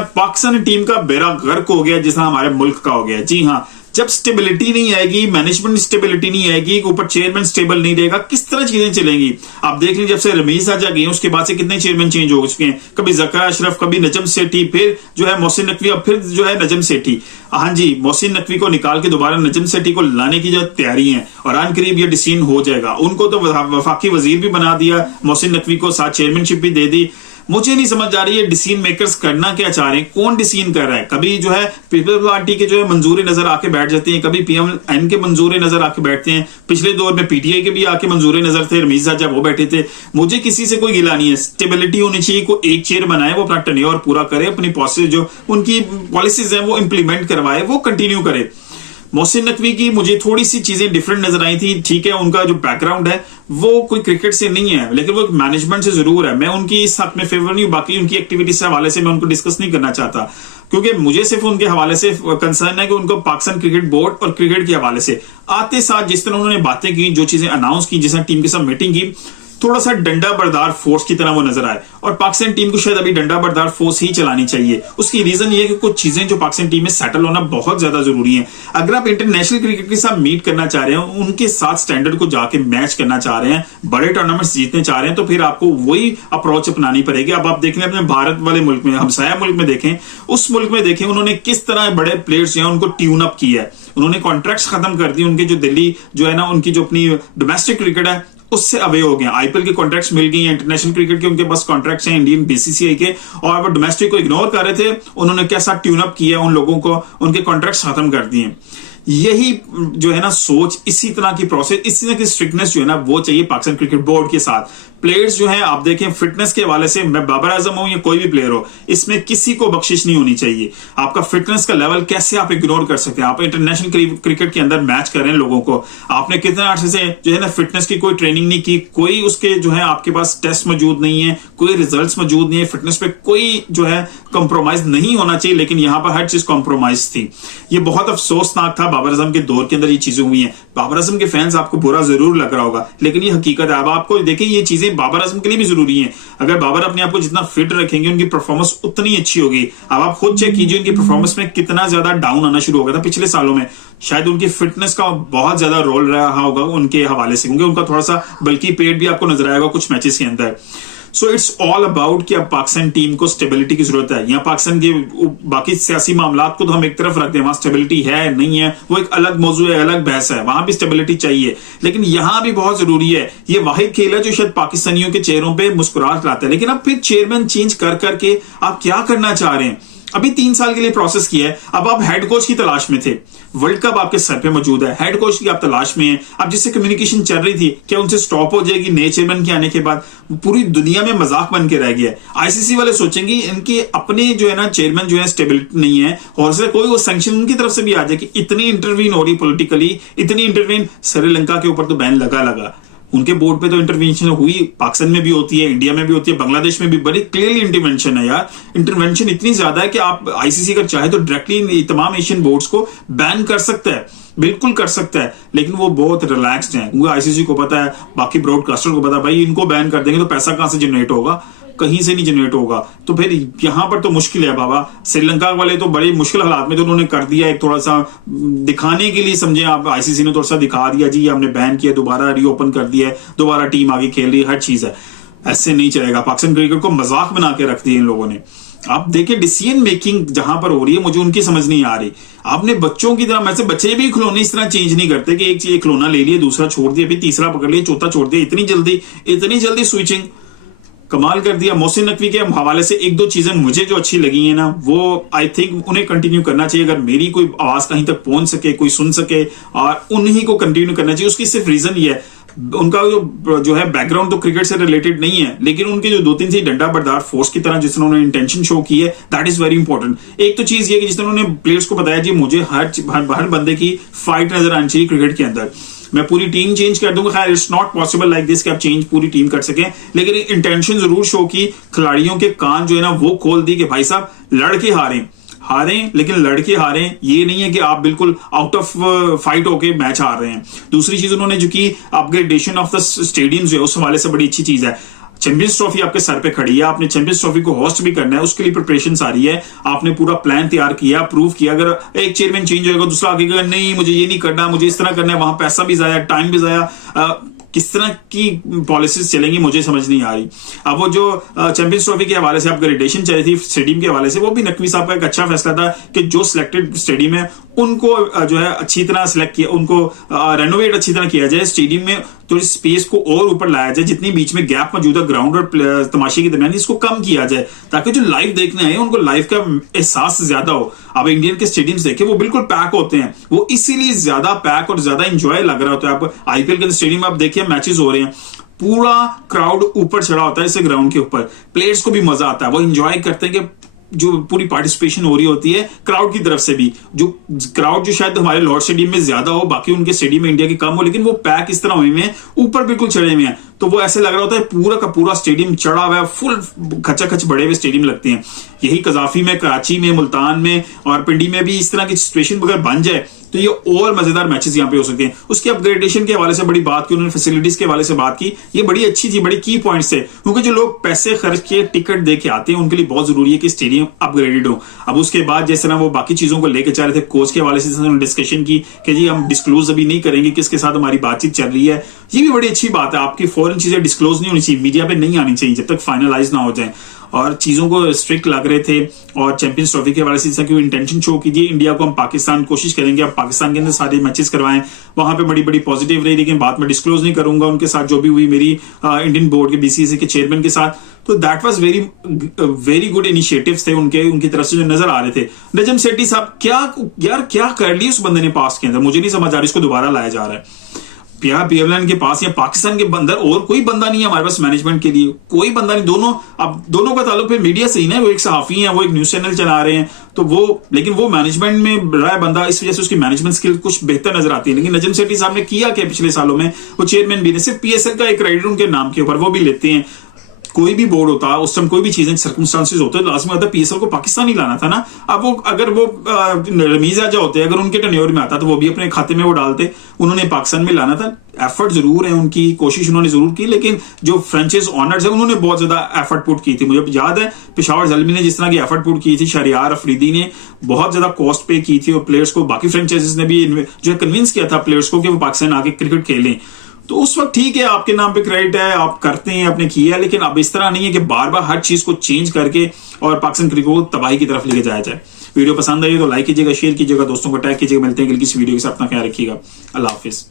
Pakistani team का बेड़ा गर्क हो गया जैसा हमारे मुल्क का हो गया। जी हाँ, जब स्टेबिलिटी नहीं आएगी, मैनेजमेंट स्टेबिलिटी नहीं आएगी, ऊपर चेयरमैन स्टेबल नहीं रहेगा, किस तरह चीजें चलेंगी। आप देख लीजिए, जब से रमीज आजा गए उसके बाद से कितने चेयरमैन चेंज हो चुके हैं। कभी जका अशरफ, कभी नजम सेठी, फिर जो है मोहसिन नकवी, और फिर जो है नजम सेठी। हाँ जी, मोहसिन नकवी को निकाल के दोबारा नजम सेठी को लाने की जो तैयारी है, और आन करीब ये डिसीजन हो जाएगा। उनको तो वफाकी वजीर भी बना दिया, मोहसिन नकवी को साथ चेयरमैनशिप भी दे दी। मुझे नहीं समझ आ रही है डिसीजन मेकर्स करना क्या चाह रहे हैं, कौन डिसीजन कर रहा है। कभी जो है पीपल्स पार्टी के जो है मंजूरी नजर आके बैठ जाती है, कभी पीएमएन के मंजूरी नजर आके बैठते हैं। पिछले दौर में पीटीआई के भी आके मंजूरी नजर थे, रमीज आजा वो बैठे थे। मुझे किसी से कोई गिला नहीं है, स्टेबिलिटी होनी चाहिए। कोई एक चेयर बनाए, वो अपना टर्न्योर पूरा करे, अपनी पॉलिसी जो उनकी पॉलिसीज है वो इंप्लीमेंट करवाए, वो कंटिन्यू करे। मोहसिन नकवी की मुझे थोड़ी सी चीजें डिफरेंट नजर आई थी। ठीक है, उनका जो बैकग्राउंड है वो कोई क्रिकेट से नहीं है, लेकिन वो मैनेजमेंट से जरूर है। मैं उनकी इस हक में फेवर नहीं हूं, बाकी उनकी एक्टिविटीज से हवाले से मैं उनको डिस्कस नहीं करना चाहता, क्योंकि मुझे सिर्फ उनके हवाले से कंसर्न है कि उनको पाकिस्तान क्रिकेट बोर्ड और क्रिकेट के हवाले से आते साथ जिस तरह उन्होंने बातें की, जो चीजें अनाउंस की, जिस तरह टीम के साथ मीटिंग की, थोड़ा सा डंडा बरदार फोर्स की तरह वो नजर आए। और पाकिस्तान टीम को शायद अभी डंडा बरदार फोर्स ही चलानी चाहिए। उसकी रीजन ये है कि कुछ चीजें जो पाकिस्तान टीम में सेटल होना बहुत ज्यादा जरूरी है। अगर आप इंटरनेशनल क्रिकेट के साथ मीट करना चाह रहे हैं, उनके साथ स्टैंडर्ड को जाके मैच करना चाह रहे हैं, बड़े टूर्नामेंट्स जीतने चाह रहे हैं, तो फिर आपको वही अप्रोच अपनानी पड़ेगी। अब आप देख लें अपने भारत वाले मुल्क में, हमसाया मुल्क में देखें, उस मुल्क में देखें उन्होंने किस तरह बड़े प्लेयर्स जो है उनको ट्यून अप किया है। उन्होंने कॉन्ट्रैक्ट्स खत्म कर दिए। उनके जो दिल्ली जो है ना, उनकी जो अपनी डोमेस्टिक क्रिकेट है उससे अवे हो गए। आईपीएल के कॉन्ट्रैक्ट्स मिल गई हैं, इंटरनेशनल क्रिकेट के उनके पास कॉन्ट्रैक्ट्स हैं इंडियन बीसीसीआई के, और वो डोमेस्टिक को इग्नोर कर रहे थे। उन्होंने कैसा ट्यून अप किया उन लोगों को, उनके कॉन्ट्रैक्ट्स खत्म कर दिए। यही जो है ना सोच, इसी तरह की प्रोसेस, इसी तरह की स्ट्रिक्टनेस जो है ना वो चाहिए पाकिस्तान क्रिकेट बोर्ड के साथ। प्लेयर्स जो है आप देखें फिटनेस के हवाले से, मैं बाबर आजम हो या कोई भी प्लेयर हो, इसमें किसी को बख्शिश नहीं होनी चाहिए। आपका फिटनेस का लेवल कैसे आप इग्नोर कर सकते हैं। आप इंटरनेशनल क्रिकेट के अंदर मैच कर रहे हैं लोगों को, आपने कितने अर्से से जो है ना फिटनेस की कोई ट्रेनिंग नहीं की, कोई उसके जो है आपके पास टेस्ट मौजूद नहीं है, कोई रिजल्ट्स मौजूद नहीं है, फिटनेस पे कोई जो है कंप्रोमाइज नहीं होना चाहिए, लेकिन यहां पर हर चीज कॉम्प्रोमाइज थी। ये बहुत अफसोसनाक था। बाबर आजम के दौर के अंदर ये चीजें हुई हैं। बाबर आजम के फैंस आपको बुरा जरूर लग रहा होगा, लेकिन ये हकीकत है। अब आपको देखिए ये चीजें बाबर आजम के लिए भी जरूरी है। अगर बाबर अपने आप को जितना फिट रखेंगे, उनकी परफॉर्मेंस उतनी अच्छी होगी। अब आप खुद चेक कीजिए उनकी परफॉर्मेंस में कितना ज्यादा डाउन आना शुरू हो गया था पिछले सालों में। शायद उनकी फिटनेस का बहुत ज्यादा रोल रहा होगा उनके हवाले से, क्योंकि उनका थोड़ा सा बल्कि पेट भी आपको नजर आएगा कुछ मैचेस के अंदर। सो इट्स ऑल अबाउट कि अब पाकिस्तान टीम को स्टेबिलिटी की जरूरत है। यहाँ पाकिस्तान के बाकी सियासी मामला को तो हम एक तरफ रखते हैं, वहां स्टेबिलिटी है नहीं है वो एक अलग मौजू है, अलग बहस है, वहां भी स्टेबिलिटी चाहिए, लेकिन यहां भी बहुत जरूरी है। ये वाहिद खेल है जो शायद पाकिस्तानियों के चेहरों पे मुस्कुराहट लाता है। लेकिन अब फिर चेयरमैन चेंज कर करके आप क्या करना चाह रहे हैं। अभी 3 साल के लिए प्रोसेस किया है, अब आप हेड कोच की तलाश में थे, वर्ल्ड कप आपके सर पे मौजूद है, हेड कोच की आप तलाश में हैं। अब जिससे कम्युनिकेशन चल रही थी, क्या उनसे स्टॉप हो जाएगी नए चेयरमैन के आने के बाद? पूरी दुनिया में मजाक बन के रह गया है। आईसीसी वाले सोचेंगे इनके अपने जो है ना चेयरमैन जो है स्टेबिलिटी नहीं है, और से कोई वो सैंक्शन उनकी तरफ से भी आ जाए कि इतनी इंटरवीन हो रही पोलिटिकली, इतनी इंटरवीन। श्रीलंका के ऊपर तो बैन लगा, उनके बोर्ड पे तो इंटरवेंशन हुई, पाकिस्तान में भी होती है, इंडिया में भी होती है, बांग्लादेश में भी बड़ी क्लियरली इंटरवेंशन है यार। इंटरवेंशन इतनी ज्यादा है कि आप आईसीसी अगर चाहे तो डायरेक्टली तमाम एशियन बोर्ड्स को बैन कर सकता है, बिल्कुल कर सकता है, लेकिन वो बहुत रिलैक्स्ड है, क्योंकि आईसीसी को पता है, बाकी ब्रॉडकास्टर को पता है, भाई इनको बैन कर देंगे तो पैसा कहां से जनरेट होगा, कहीं से नहीं जनरेट होगा। तो फिर यहां पर तो मुश्किल है बाबा। श्रीलंका वाले तो बड़े मुश्किल हालात में तो उन्होंने कर दिया, एक थोड़ा सा दिखाने के लिए समझे आप, आईसीसी ने थोड़ा सा दिखा दिया जी हमने बैन किया, दोबारा रीओपन कर दिया है, दोबारा टीम आगे खेल रही है, हर चीज है। ऐसे नहीं चलेगा। पाकिस्तान क्रिकेट को मजाक बना के रख दिया इन लोगों ने। आप देखिए डिसीजन मेकिंग जहां पर हो रही है, मुझे उनकी समझ नहीं आ रही। आपने बच्चों की तरह, वैसे बच्चे भी खिलौने इस तरह चेंज नहीं करते कि एक चीज खिलौना ले लिया, दूसरा छोड़ दिया, फिर तीसरा पकड़ लिया, चौथा छोड़ दिया, इतनी जल्दी स्विचिंग कमाल कर दिया। मोहसिन नकवी के हवाले से 1-2 चीजें मुझे जो अच्छी लगी है ना, वो आई थिंक उन्हें कंटिन्यू करना चाहिए। अगर मेरी कोई आवाज कहीं तक पहुंच सके, कोई सुन सके, और उन्हीं को कंटिन्यू करना चाहिए। उसकी सिर्फ रीजन ये है, उनका जो है बैकग्राउंड तो क्रिकेट से रिलेटेड नहीं है, लेकिन उनके जो 2-3 से डंडा बरदार फोर्स की तरह जिस तरह उन्होंने इंटेंशन शो की है, दैट इज वेरी इंपॉर्टेंट। एक तो चीज ये कि जिस तरह उन्होंने प्लेयर्स को बताया जी मुझे हर बंदे की फाइट नजर आनी चाहिए क्रिकेट के अंदर, मैं पूरी टीम चेंज कर दूंगा। खैर it's not possible like this कि आप चेंज पूरी टीम कर सकें, लेकिन इंटेंशन जरूर शो की, खिलाड़ियों के कान जो है ना वो खोल दी कि भाई साहब लड़के हारें, लेकिन लड़के हारें, ये नहीं है कि आप बिल्कुल आउट ऑफ फाइट होके मैच हार रहे हैं। दूसरी चीज उन्होंने जो की अपग्रेडेशन ऑफ द स्टेडियम जो है उस हवाले से बड़ी अच्छी चीज है। चैंपियंस ट्रॉफी आपके सर पे खड़ी है, आपने चैंपियंस ट्रॉफी को होस्ट भी करना है, उसके लिए प्रिपरेशन सारी है, आपने पूरा प्लान तैयार किया, प्रूव किया। अगर एक चेयरमैन चेंज होगा, दूसरा आगे कहेगा नहीं मुझे ये नहीं करना, मुझे इस तरह करना है, वहां पैसा भी जाया, टाइम भी जाया, किस तरह की पॉलिसीज चलेंगी मुझे समझ नहीं आ रही। अब वो जो चैंपियंस ट्रॉफी के हवाले से आप ग्रेडेशन चली थी स्टेडियम के हवाले से, वो भी नकवी साहब का एक अच्छा फैसला था कि जो सिलेक्टेड स्टेडियम है उनको जो है अच्छी तरह सिलेक्ट किया, उनको रेनोवेट अच्छी तरह किया जाए, स्टेडियम में थोड़ी स्पेस को और ऊपर लाया जाए, जितनी बीच में गैप मौजूद है ग्राउंड और तमाशे के दरमियान इसको कम किया जाए, ताकि जो लाइव देखने आए उनको लाइव का एहसास ज्यादा हो। अब इंडियन के स्टेडियम्स देखे वो बिल्कुल पैक होते हैं, वो इसीलिए ज्यादा पैक और ज्यादा इंजॉय लग रहा होता है। आप आईपीएल के स्टेडियम आप देखिए मैचेस हो रहे हैं, पूरा क्राउड ऊपर चढ़ा होता है इस ग्राउंड के ऊपर, प्लेयर्स को भी मजा आता है, वो एंजॉय करते हैं कि जो पूरी पार्टिसिपेशन हो रही होती है क्राउड की तरफ से भी, जो क्राउड जो शायद हमारे लॉर्ड स्टेडियम में ज्यादा हो, बाकी उनके स्टेडियम में इंडिया के कम हो, लेकिन वो पैक इस तरह हुए हैं ऊपर बिल्कुल चढ़े हुए हैं, तो वो ऐसे लग रहा होता है पूरा का पूरा स्टेडियम चढ़ा हुआ है, फुल खचाखच बड़े हुए स्टेडियम लगते हैं। यही कजाफी में, कराची में, मुल्तान में और पिंडी में भी इस तरह की सिचुएशन अगर बन जाए तो ये और मजेदार मैचेस यहाँ पे हो सकते हैं। उसके अपग्रेडेशन के हवाले से बड़ी बात की उन्होंने, फैसिलिटीज के हवाले से बात की, ये बड़ी अच्छी थी, बड़ी की पॉइंट्स थे, क्योंकि जो लोग पैसे खर्च के टिकट दे के आते हैं उनके लिए बहुत जरूरी है कि स्टेडियम अपग्रेडेड हो। अब उसके बाद जैसे ना वो बाकी चीजों को लेकर जा रहे थे, कोच के हवाले से उन्होंने डिस्कशन की कि जी हम डिस्क्लोज अभी नहीं करेंगे किसके साथ हमारी बातचीत चल रही है, ये भी बड़ी अच्छी बात है। आपकी फॉरेन चीजें डिस्क्लोज नहीं होनी चाहिए, मीडिया पे नहीं आनी चाहिए जब तक फाइनलाइज ना हो जाए, और चीजों को स्ट्रिक्ट लग रहे थे। और चैंपियंस ट्रॉफी के हवाले से क्यों इंटेंशन शो कीजिए इंडिया को, हम पाकिस्तान कोशिश करेंगे अब पाकिस्तान के अंदर सारे मैचेस करवाएं, वहां पे बड़ी बड़ी पॉजिटिव रही, लेकिन बात में डिस्क्लोज नहीं करूंगा उनके साथ जो भी हुई मेरी इंडियन बोर्ड के बीसीसीआई के चेयरमैन के साथ। तो that was very good initiatives थे उनकी तरफ से जो नजर आ रहे थे। नजम सेठी साहब क्या कर लिया उस बंदे ने पास के अंदर, मुझे नहीं समझ आ रहा, इसको दोबारा लाया जा रहा है। पीएवलन के पास या पाकिस्तान के अंदर और कोई बंदा नहीं है हमारे पास मैनेजमेंट के लिए, कोई बंदा नहीं। दोनों का ताल्लुक फिर मीडिया से ही ना, वो एक सहाफी है, वो एक न्यूज चैनल चला रहे हैं, तो वो लेकिन वो मैनेजमेंट में रहा है बंदा, इस वजह से उसकी मैनेजमेंट स्किल कुछ बेहतर नजर आती है। लेकिन नजम सेठी साहब ने किया क्या पिछले सालों में, वो चेयरमैन भी ने सिर्फ पीएसएल का एक क्रेडिट उनके नाम के ऊपर वो भी लेते हैं। कोई भी बोर्ड होता उस टाइम, कोई भी चीजें सर्कमस्टांसेस होते लाजमी होता पीएसएल को पाकिस्तान ही लाना था ना। अब वो अगर वो रमीज आजा होते, अगर उनके टेन्योर में आता तो वो भी अपने खाते में वो डालते, उन्होंने पाकिस्तान में लाना था। एफर्ट जरूर है उनकी, कोशिश उन्होंने जरूर की, लेकिन जो फ्रेंचाइज ऑनर्स है उन्होंने बहुत ज्यादा एफर्ट पुट की थी। मुझे याद है पेशावर ज़ल्मी ने जिस तरह की एफर्ट पुट की थी, शहरियार अफरीदी ने बहुत ज्यादा कॉस्ट पे की थी, और प्लेयर्स को बाकी फ्रेंचाइजेस ने भी जो कन्विंस किया था प्लेयर्स को कि वो पाकिस्तान आके क्रिकेट खेलें। तो उस वक्त ठीक है, आपके नाम पे क्रेडिट है, आप करते हैं, आपने किया, लेकिन अब इस तरह नहीं है कि बार बार हर चीज को चेंज करके और पाकिस्तान क्रिकेट को तबाही की तरफ लेके जाया जाए। वीडियो पसंद आई तो लाइक कीजिएगा, शेयर कीजिएगा, दोस्तों को टैग कीजिएगा। मिलते हैं कल किसी वीडियो के साथ, अपना ख्याल रखिएगा। अल्लाह हाफिज।